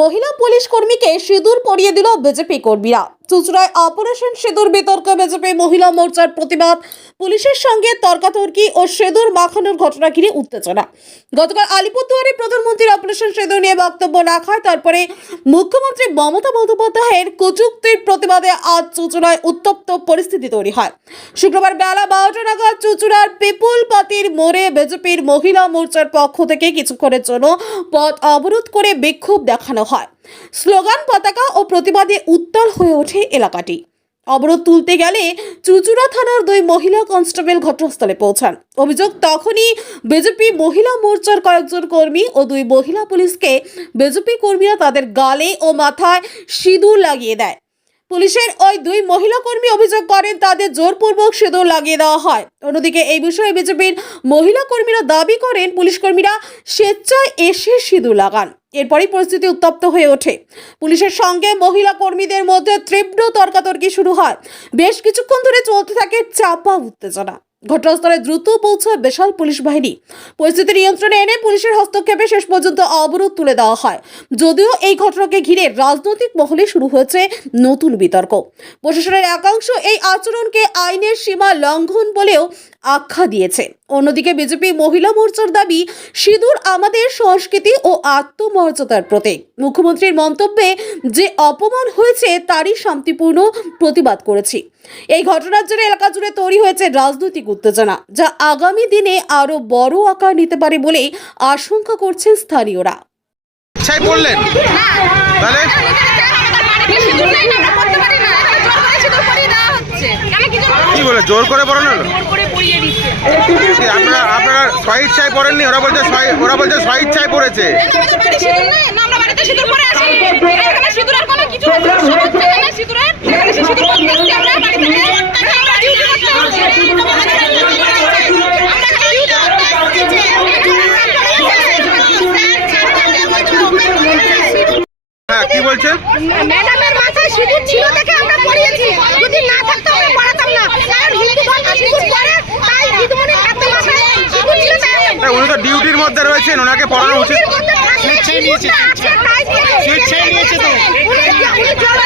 মহিলা পুলিশ কর্মীকে সিঁদুর পরিয়ে দিল বিজেপি কর্মীরা। চুচড়ায় অপারেশন সিঁদুর বিতর্ক, বিজেপি মহিলা মোর্চার প্রতিবাদ, পুলিশের সঙ্গে তর্কাতর্কি ও সিঁদুর মাখানোর ঘটনা ঘিরে উত্তেজনা। গতকাল আলিপুরদুয়ারে প্রধানমন্ত্রীর অপারেশন সিঁদুর নিয়ে বক্তব্য রাখায় তারপরে মুখ্যমন্ত্রী মমতা বন্দ্যোপাধ্যায়ের কুচুক্তির প্রতিবাদে আজ চুচুড়ায় উত্তপ্ত পরিস্থিতি তৈরি হয়। শুক্রবার বেলা বারোটা নাগাদ চুচুড়ার পিপুল পাতির মোড়ে বিজেপির মহিলা মোর্চার পক্ষ থেকে কিছুক্ষণের জন্য পথ অবরোধ করে বিক্ষোভ দেখানো হয়। স্লোগান পতাকা ও প্রতিবাদে উত্তাল হয়ে ওঠে এলাকাটি। অবরোধ তুলতে গেলে চুচুড়া থানার দুই মহিলা কনস্টেবল ঘটনাস্থলে পৌঁছান। অভিযোগ, তখনই বিজেপি মহিলা মোর্চার কয়েকজন কর্মী ও দুই মহিলা পুলিশকে বিজেপি কর্মীরা তাদের গালে ও মাথায় সিঁদুর লাগিয়ে দেয়। পুলিশের ওই দুই মহিলা কর্মী অভিযোগ করেন, তাদের জোরপূর্বক সিঁদুর লাগিয়ে দেওয়া হয়। অন্যদিকে এই বিষয়ে বিজেপির মহিলা কর্মীরা দাবি করেন পুলিশ কর্মীরা স্বেচ্ছায় এসে সিঁদুর লাগান। এরপরই পরিস্থিতি উত্তপ্ত হয়ে ওঠে। পুলিশের সঙ্গে মহিলা কর্মীদের মধ্যে তীব্র তর্কাতর্কি শুরু হয়। বেশ কিছুক্ষণ ধরে চলতে থাকে চাপা উত্তেজনা। ঘটনাস্থলে দ্রুত পৌঁছায় বিশাল পুলিশ বাহিনী। পরিস্থিতি নিয়ন্ত্রণে এনে পুলিশের হস্তক্ষেপে শেষ পর্যন্ত অবরোধ তুলে দেওয়া হয়। যদিও এই ঘটনাকে ঘিরে রাজনৈতিক মহলে শুরু হয়েছে নতুন বিতর্ক। প্রশাসনের একাংশ এই আচরণকে আইনের সীমা লঙ্ঘন বলেও আখ্যা দিয়েছে অন্যদিকে বিজেপি মহিলা মোর্চার দাবি সিঁদুর আমাদের সংস্কৃতি ও আত্মমর্যাদার প্রতীক মুখ্যমন্ত্রীর মন্তব্যে যে অপমান হয়েছে তারই শান্তিপূর্ণ প্রতিবাদ করেছি এই ঘটনার জন্য এলাকা জুড়ে তৈরি হয়েছে রাজনৈতিক উত্তেজনা যা আগামী দিনে আরও বড় আকার নিতে পারে বলে আশঙ্কা করছেন স্থানীয়রা তাহলে কি বলে জোর করে পড়ানো আপনারা আপনারা স্বইচ্ছায় পড়েননি ওরা বলছে ওরা বলছে স্বইচ্ছায় পড়েছে। হ্যাঁ কি বলছেন ম্যাডামের মাথায় সিঁদুর ছিল দেখে আমরা পড়িয়েছি যদি না থাকতো আমরা পড়াতাম না কারণ হিন্দু ধর্ম সিঁদুর পরে তাই দিদিমণি থাকতে মাথায় সিঁদুর ছিল তাই আমরা হ্যাঁ, উনি তো ডিউটির মধ্যে পড়ানো উচিত। স্বেচ্ছায় নিয়েছে স্বেচ্ছায়। নিয়েছে তো।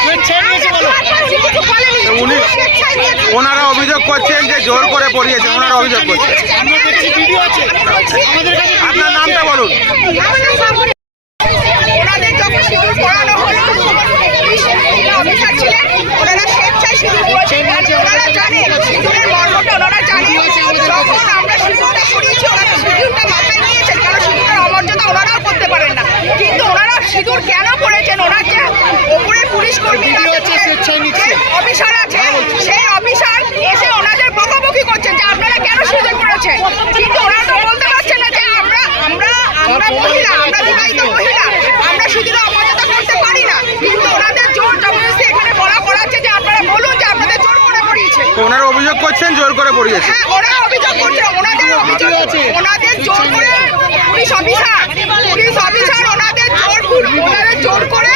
স্বেচ্ছায় নিয়েছে বলো। উনি ওনারা অভিযোগ করছেন যে জোর করে পড়িয়েছে ওনারা অভিযোগ করছেন। আপনার নামটা বলুন ওনাদের যখন সিঁদুর পরানো হলো পুলিশ মহিলা অফিসার ছিলেন ওনারা স্বেচ্ছায় সিঁদুর পরেছেন কারণ ওনারা জানেন সিঁদুরের মর্মটা ওনারা জানেন যখন আমরা সিঁদুরটা পরিয়েছি ওনারা সিঁদুরটা মাথায় নিয়েছেন কারণ সিঁদুরের অমর্যাদা ওনারাও করতে পারেন না কিন্তু ওনারা সিঁদুর কেন পরেছেন ওনার যে ওপরে পুলিশ কর্মী অফিসার আছে সেই অফিসার এসে ওনাদের বকাবকি করছেন যে আপনারা কেন সিঁদুর পরেছেন কিন্তু ওনারা তো বলতে পারছেন না যে আমরা আমরা আমরা মহিলা আমরা বিবাহিত মহিলা আমরা সিঁদুর অমর্যাদা করতে পারি না। কিন্তু ওনাদের জোর জবরদস্তি এখানে বলা করাচ্ছে যে আপনারা বলুন যে আপনাদের জোর করে পড়িয়েছে। ওনারা অভিযোগ করছেন জোর করে পড়িয়েছে। হ্যাঁ ওরা অভিযোগ করছে ওনাদের অভিযোগ ওনাদের জোর করে পুলিশ অফিসার পুলিশ অফিসার ওনাদের জোর ওনাদের জোর করে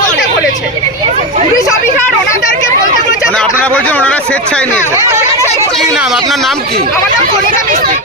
বলতে বলেছে পুলিশ অফিসার ওনাদেরকে বলতে বলেছে আপনারা বলছেন ওনারা স্বেচ্ছায় নিয়েছে কি নাম? আপনার নাম কি?